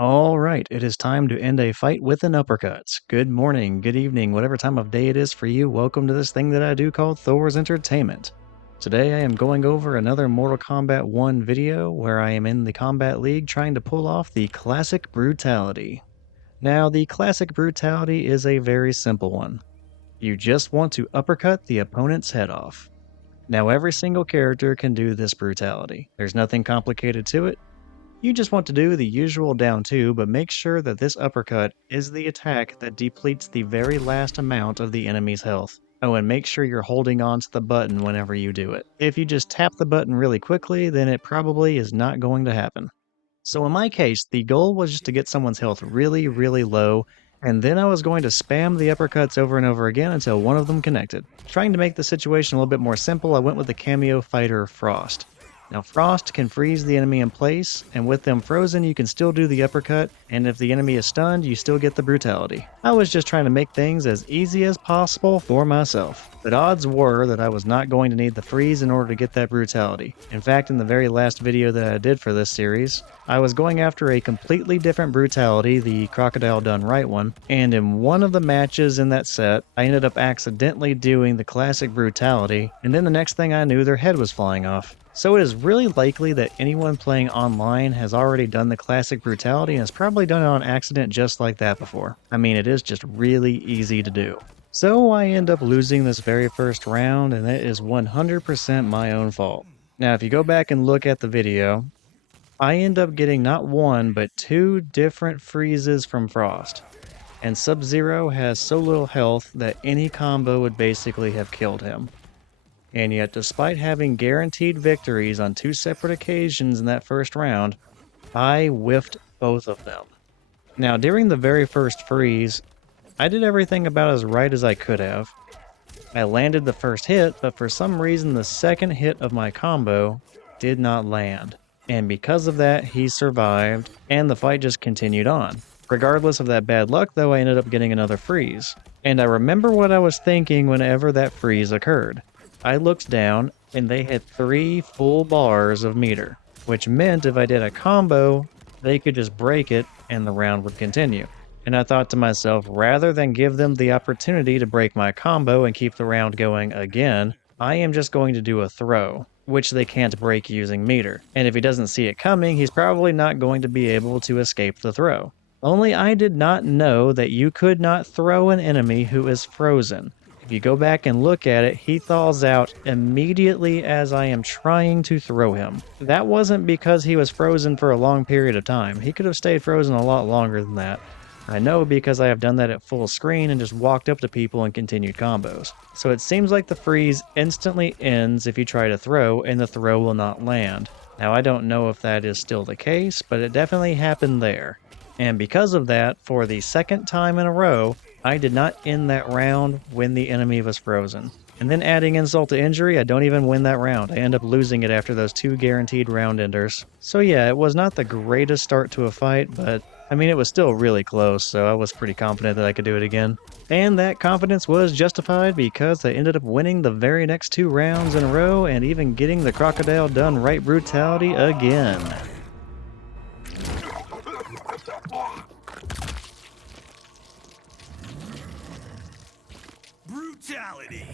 Alright, it is time to end a fight with an uppercut. Good morning, good evening, whatever time of day it is for you, welcome to this thing that I do called Thor's Entertainment. Today I am going over another Mortal Kombat 1 video where I am in the Kombat League trying to pull off the Classic Brutality. Now, the Classic Brutality is a very simple one. You just want to uppercut the opponent's head off. Now, every single character can do this brutality. There's nothing complicated to it. You just want to do the usual down 2, but make sure that this uppercut is the attack that depletes the very last amount of the enemy's health. Oh, and make sure you're holding on to the button whenever you do it. If you just tap the button really quickly, then it probably is not going to happen. So in my case, the goal was just to get someone's health really, really low, and then I was going to spam the uppercuts over and over again until one of them connected. Trying to make the situation a little bit more simple, I went with the cameo fighter Frost. Now, Frost can freeze the enemy in place, and with them frozen, you can still do the uppercut, and if the enemy is stunned, you still get the brutality. I was just trying to make things as easy as possible for myself. But odds were that I was not going to need the freeze in order to get that brutality. In fact, in the very last video that I did for this series, I was going after a completely different brutality, the crocodile done right one, and in one of the matches in that set, I ended up accidentally doing the classic brutality, and then the next thing I knew, their head was flying off. So it is really likely that anyone playing online has already done the classic brutality and has probably done it on accident just like that before. I mean, it is just really easy to do. So I end up losing this very first round, and it is 100% my own fault. Now, if you go back and look at the video, I end up getting not one, but two different freezes from Frost. And Subzero has so little health that any combo would basically have killed him. And yet, despite having guaranteed victories on two separate occasions in that first round, I whiffed both of them. Now, during the very first freeze, I did everything about as right as I could have. I landed the first hit, but for some reason the second hit of my combo did not land. And because of that, he survived, and the fight just continued on. Regardless of that bad luck, though, I ended up getting another freeze. And I remember what I was thinking whenever that freeze occurred. I looked down, and they had 3 full bars of meter, which meant if I did a combo, they could just break it, and the round would continue. And I thought to myself, rather than give them the opportunity to break my combo and keep the round going again, I am just going to do a throw, which they can't break using meter. And if he doesn't see it coming, he's probably not going to be able to escape the throw. Only I did not know that you could not throw an enemy who is frozen. If you go back and look at it, he thaws out immediately as I am trying to throw him. That wasn't because he was frozen for a long period of time. He could have stayed frozen a lot longer than that. I know because I have done that at full screen and just walked up to people and continued combos. So it seems like the freeze instantly ends if you try to throw, and the throw will not land. Now, I don't know if that is still the case, but it definitely happened there. And because of that, for the second time in a row, I did not end that round when the enemy was frozen. And then adding insult to injury, I don't even win that round. I end up losing it after those 2 guaranteed round enders. So yeah, it was not the greatest start to a fight, but I mean, it was still really close, so I was pretty confident that I could do it again. And that confidence was justified because I ended up winning the very next 2 rounds in a row and even getting the crocodile done right brutality again. Brutality.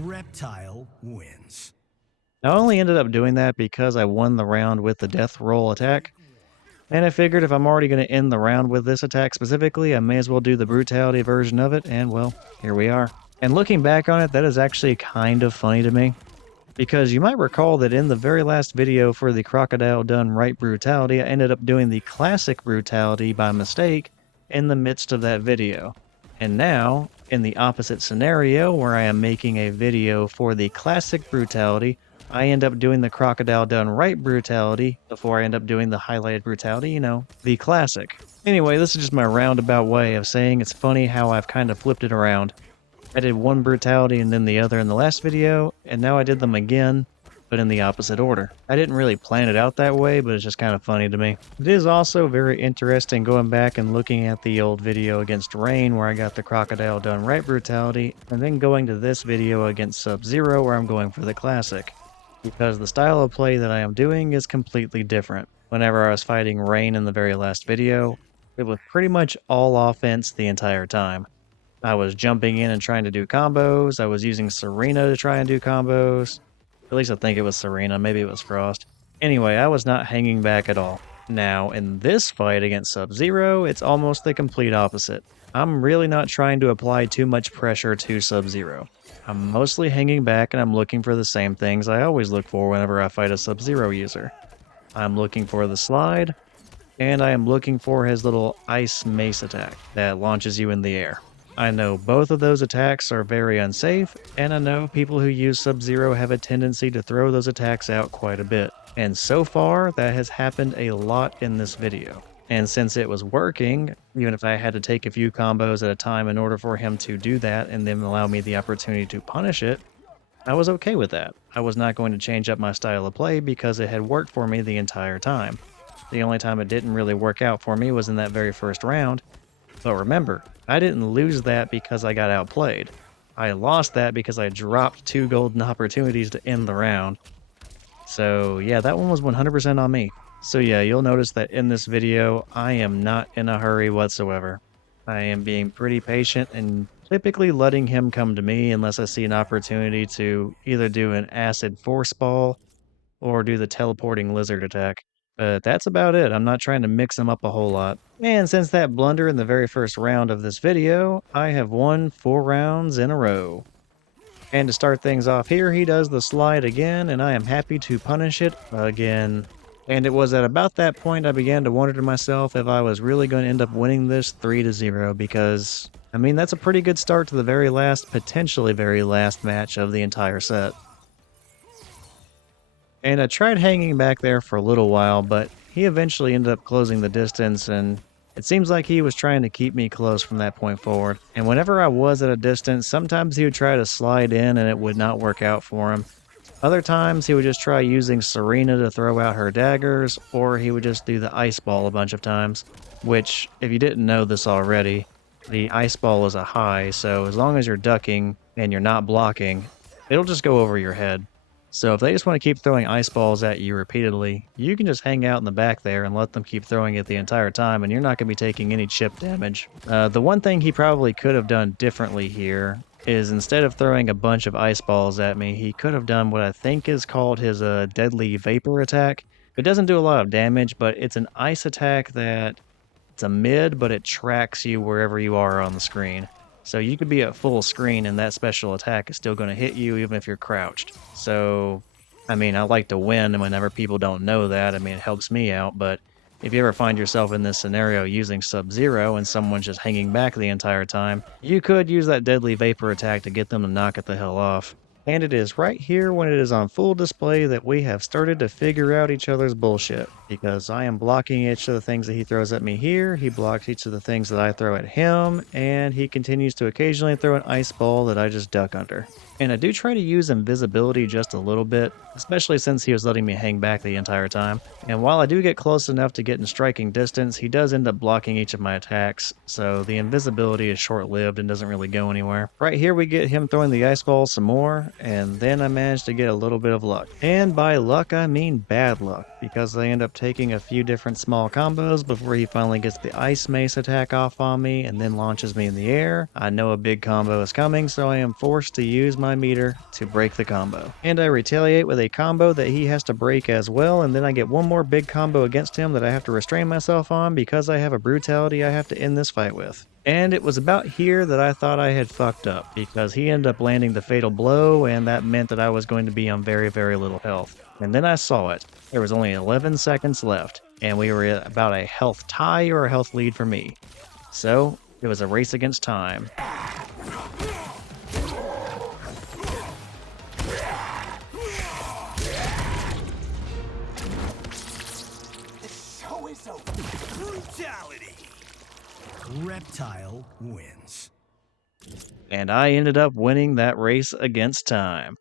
Reptile wins. I only ended up doing that because I won the round with the death roll attack. And I figured if I'm already going to end the round with this attack specifically, I may as well do the brutality version of it, and well, here we are. And looking back on it, that is actually kind of funny to me. Because you might recall that in the very last video for the crocodile done right brutality, I ended up doing the classic brutality by mistake in the midst of that video. And now, in the opposite scenario where I am making a video for the classic brutality, I end up doing the crocodile done right brutality before I end up doing the highlighted brutality, you know, the classic. Anyway, this is just my roundabout way of saying it's funny how I've kind of flipped it around. I did one brutality and then the other in the last video, and now I did them again, but in the opposite order. I didn't really plan it out that way, but it's just kind of funny to me. It is also very interesting going back and looking at the old video against Rain where I got the crocodile done right brutality, and then going to this video against Subzero where I'm going for the classic. Because the style of play that I am doing is completely different. Whenever I was fighting Rain in the very last video, it was pretty much all offense the entire time. I was jumping in and trying to do combos. I was using Serena to try and do combos. At least I think it was Serena, maybe it was Frost. Anyway, I was not hanging back at all. Now, in this fight against Sub-Zero, it's almost the complete opposite. I'm really not trying to apply too much pressure to Sub-Zero. I'm mostly hanging back and I'm looking for the same things I always look for whenever I fight a Sub-Zero user. I'm looking for the slide, and I am looking for his little ice mace attack that launches you in the air. I know both of those attacks are very unsafe, and I know people who use Sub-Zero have a tendency to throw those attacks out quite a bit. And so far, that has happened a lot in this video. And since it was working, even if I had to take a few combos at a time in order for him to do that and then allow me the opportunity to punish it, I was okay with that. I was not going to change up my style of play because it had worked for me the entire time. The only time it didn't really work out for me was in that very first round. But remember, I didn't lose that because I got outplayed. I lost that because I dropped 2 golden opportunities to end the round. So yeah, that one was 100% on me. So yeah, you'll notice that in this video, I am not in a hurry whatsoever. I am being pretty patient and typically letting him come to me unless I see an opportunity to either do an acid force ball or do the teleporting lizard attack. But that's about it. I'm not trying to mix them up a whole lot. And since that blunder in the very first round of this video, I have won 4 rounds in a row. And to start things off here, he does the slide again, and I am happy to punish it again. And it was at about that point I began to wonder to myself if I was really going to end up winning this 3-0 because, I mean, that's a pretty good start to the very last, potentially very last match of the entire set. And I tried hanging back there for a little while, but he eventually ended up closing the distance, and it seems like he was trying to keep me close from that point forward. And whenever I was at a distance, sometimes he would try to slide in and it would not work out for him. Other times he would just try using Serena to throw out her daggers, or he would just do the ice ball a bunch of times, which, if you didn't know this already, the ice ball is a high, so as long as you're ducking and you're not blocking, it'll just go over your head. So if they just want to keep throwing ice balls at you repeatedly, you can just hang out in the back there and let them keep throwing it the entire time, and you're not going to be taking any chip damage. The one thing he probably could have done differently here is instead of throwing a bunch of ice balls at me, he could have done what I think is called his deadly vapor attack. It doesn't do a lot of damage, but it's an ice attack that it's a mid, but it tracks you wherever you are on the screen. So you could be at full screen and that special attack is still going to hit you even if you're crouched. So, I mean, I like to win and whenever people don't know that, I mean, it helps me out. But if you ever find yourself in this scenario using Sub-Zero and someone's just hanging back the entire time, you could use that deadly vapor attack to get them to knock it the hell off. And it is right here when it is on full display that we have started to figure out each other's bullshit. Because I am blocking each of the things that he throws at me here, he blocks each of the things that I throw at him, and he continues to occasionally throw an ice ball that I just duck under. And I do try to use invisibility just a little bit, especially since he was letting me hang back the entire time. And while I do get close enough to get in striking distance, he does end up blocking each of my attacks, so the invisibility is short-lived and doesn't really go anywhere. Right here we get him throwing the ice ball some more, and then I managed to get a little bit of luck. And by luck I mean bad luck, because I end up taking a few different small combos before he finally gets the ice mace attack off on me and then launches me in the air. I know a big combo is coming, so I am forced to use my meter to break the combo. And I retaliate with a combo that he has to break as well, and then I get one more big combo against him that I have to restrain myself on because I have a brutality I have to end this fight with. And it was about here that I thought I had fucked up, because he ended up landing the fatal blow, and that meant that I was going to be on very, very little health. And then I saw it. There was only 11 seconds left, and we were at about a health tie or a health lead for me. So, it was a race against time. Brutality. Reptile wins. And I ended up winning that race against time.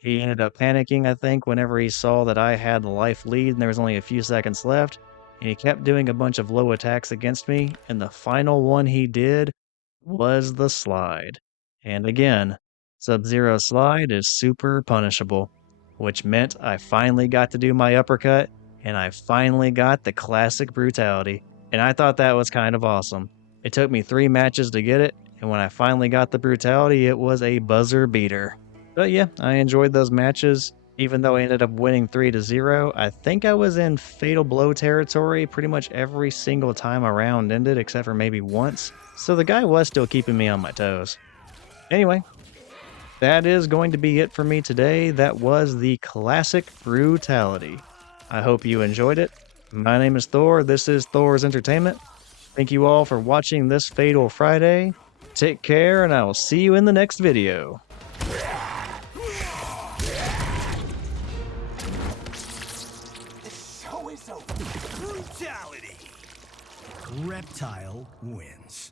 He ended up panicking, I think, whenever he saw that I had the life lead and there was only a few seconds left, and he kept doing a bunch of low attacks against me, and the final one he did was the slide. And again, Sub-Zero slide is super punishable, which meant I finally got to do my uppercut, and I finally got the Classic Brutality, and I thought that was kind of awesome. It took me 3 matches to get it, and when I finally got the Brutality, it was a buzzer beater. But yeah, I enjoyed those matches. Even though I ended up winning 3-0, I think I was in Fatal Blow territory pretty much every single time a round ended, except for maybe once. So the guy was still keeping me on my toes. Anyway, that is going to be it for me today. That was the Classic Brutality. I hope you enjoyed it. My name is Thor. This is Thor's Entertainment. Thank you all for watching this Fatal Friday. Take care, and I will see you in the next video. The show is over. Brutality. Reptile wins.